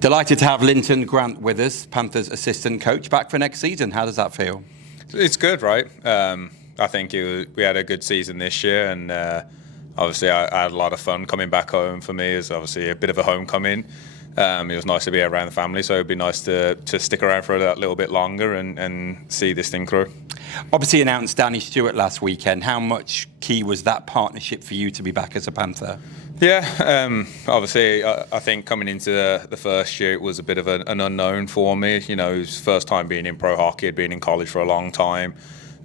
Delighted to have Linton Grant with us, Panthers assistant coach, back for next season. How does that feel? It's good, right? I think we had a good season this year, and obviously I had a lot of fun coming back home. For me, it's obviously a bit of a homecoming. It was nice to be around the family, so it'd be nice to stick around for a little bit longer and see this thing through. Obviously announced Danny Stewart last weekend. How much key was that partnership for you to be back as a Panther? Yeah, obviously I think coming into the first year it was a bit of an unknown for me. You know, it was first time being in pro hockey. I'd been in college for a long time.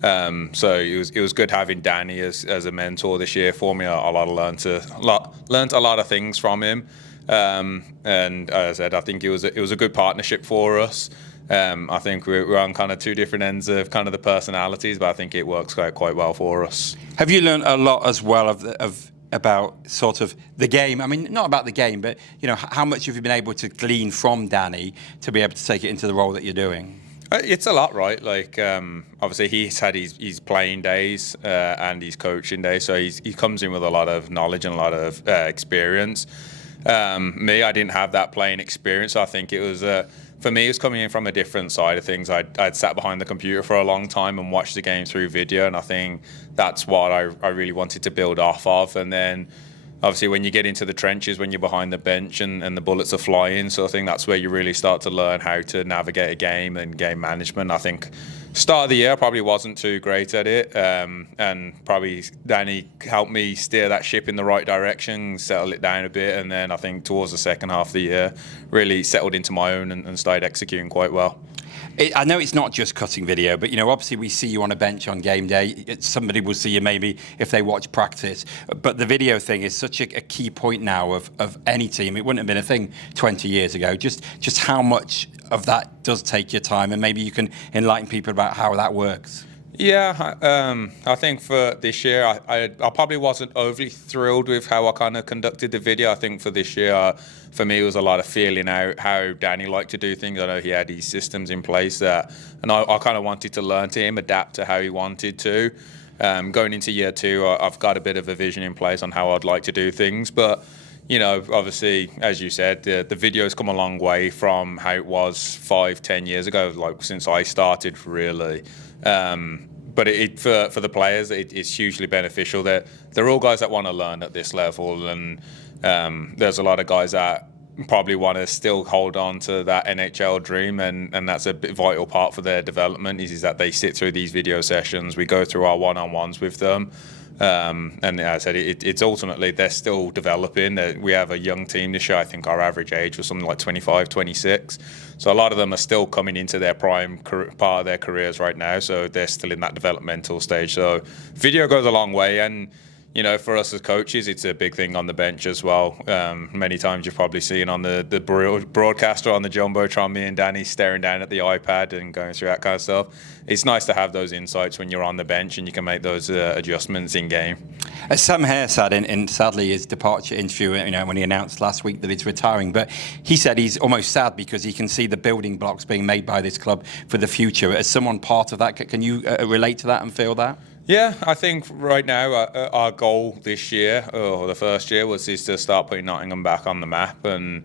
So it was good having Danny as a mentor this year for me. I learned a lot of things from him. And as I said, I think it was a good partnership for us. I think we're on kind of two different ends of kind of the personalities, but I think it works quite well for us. Have you learned a lot as well about sort of the game? I mean, not about the game, but you know, how much have you been able to glean from Danny to be able to take it into the role that you're doing? It's a lot, right? Like, obviously he's had his playing days and his coaching days, so he comes in with a lot of knowledge and a lot of experience. Me, I didn't have that playing experience, so I think it was for me, it was coming in from a different side of things. I'd sat behind the computer for a long time and watched the game through video, and I think that's what I really wanted to build off of. And then obviously when you get into the trenches, when you're behind the bench and the bullets are flying, so I think that's where you really start to learn how to navigate a game and game management. I think start of the year I probably wasn't too great at it, and probably Danny helped me steer that ship in the right direction, settle it down a bit, and then I think towards the second half of the year really settled into my own and started executing quite well. I know it's not just cutting video, but you know, obviously we see you on a bench on game day. Somebody will see you maybe if they watch practice. But the video thing is such a key point now of any team. It wouldn't have been a thing 20 years ago. Just how much of that does take your time, and maybe you can enlighten people about how that works. Yeah, I think for this year, I probably wasn't overly thrilled with how I kind of conducted the video. I think for this year, for me, it was a lot of feeling out how Danny liked to do things. I know he had these systems in place and I kind of wanted to learn to him, adapt to how he wanted to. Going into year two, I've got a bit of a vision in place on how I'd like to do things, but you know, obviously, as you said, the video's come a long way from how it was 5-10 years ago, like since I started, really. But for the players, it's hugely beneficial. They're all guys that want to learn at this level, and there's a lot of guys that probably want to still hold on to that NHL dream, and that's a vital part for their development is that they sit through these video sessions. We go through our one-on-ones with them. And as I said, it's ultimately they're still developing. We have a young team this year. I think our average age was something like 25, 26. So a lot of them are still coming into their prime part of their careers right now. So they're still in that developmental stage. So video goes a long way. And you know, for us as coaches, it's a big thing on the bench as well. Many times you've probably seen on the broadcaster on the Jumbotron, me and Danny staring down at the iPad and going through that kind of stuff. It's nice to have those insights when you're on the bench and you can make those adjustments in game. As Sam Hare said in sadly his departure interview, you know, when he announced last week that he's retiring, but he said he's almost sad because he can see the building blocks being made by this club for the future. As someone part of that, can you relate to that and feel that? Yeah, I think right now our goal this year, or the first year, is to start putting Nottingham back on the map, and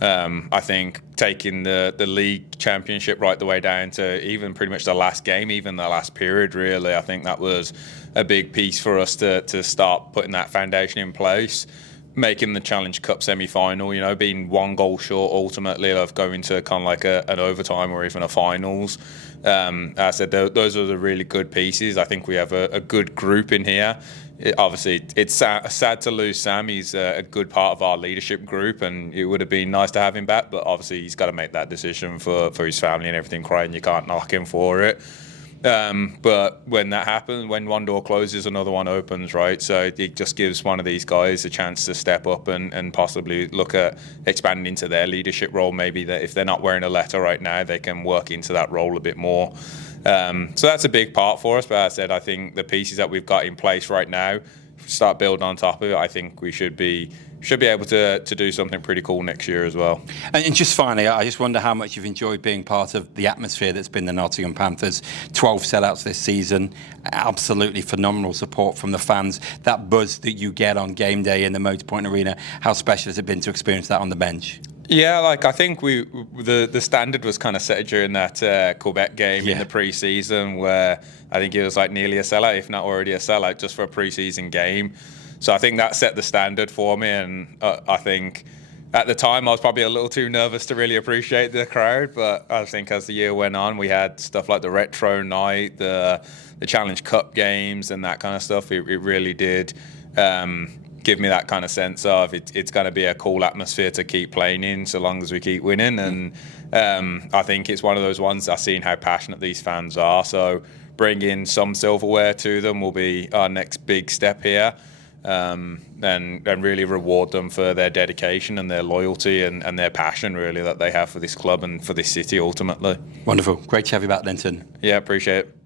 I think taking the league championship right the way down to even pretty much the last game, even the last period, really. I think that was a big piece for us to start putting that foundation in place. Making the Challenge Cup semi-final, you know, being one goal short ultimately of going to kind of like an overtime or even a finals. I said those are the really good pieces. I think we have a good group in here. Obviously, it's sad to lose Sam. He's a good part of our leadership group, and it would have been nice to have him back. But obviously, he's got to make that decision for his family and everything. Crying, you can't knock him for it. But when that happens, when one door closes, another one opens, right? So it just gives one of these guys a chance to step up and possibly look at expanding into their leadership role. Maybe that if they're not wearing a letter right now, they can work into that role a bit more. So that's a big part for us. But as I said, I think the pieces that we've got in place right now, start building on top of it, I think we should be able to do something pretty cool next year as well. And just finally, I just wonder how much you've enjoyed being part of the atmosphere that's been the Nottingham Panthers. 12 sellouts this season, absolutely phenomenal support from the fans. That buzz that you get on game day in the Motorpoint Arena, how special has it been to experience that on the bench? Yeah, like I think the standard was kind of set during that Quebec game in the pre-season, where I think it was like nearly a sellout, if not already a sellout, just for a pre-season game. So I think that set the standard for me, and I think at the time I was probably a little too nervous to really appreciate the crowd. But I think as the year went on, we had stuff like the Retro Night, the Challenge Cup games, and that kind of stuff. It really did. Give me that kind of sense of it's going to be a cool atmosphere to keep playing in so long as we keep winning. And I think it's one of those ones I've seen how passionate these fans are. So bringing some silverware to them will be our next big step here, and really reward them for their dedication and their loyalty and their passion really that they have for this club and for this city ultimately. Wonderful. Great to have you back, Linton. Yeah, appreciate it.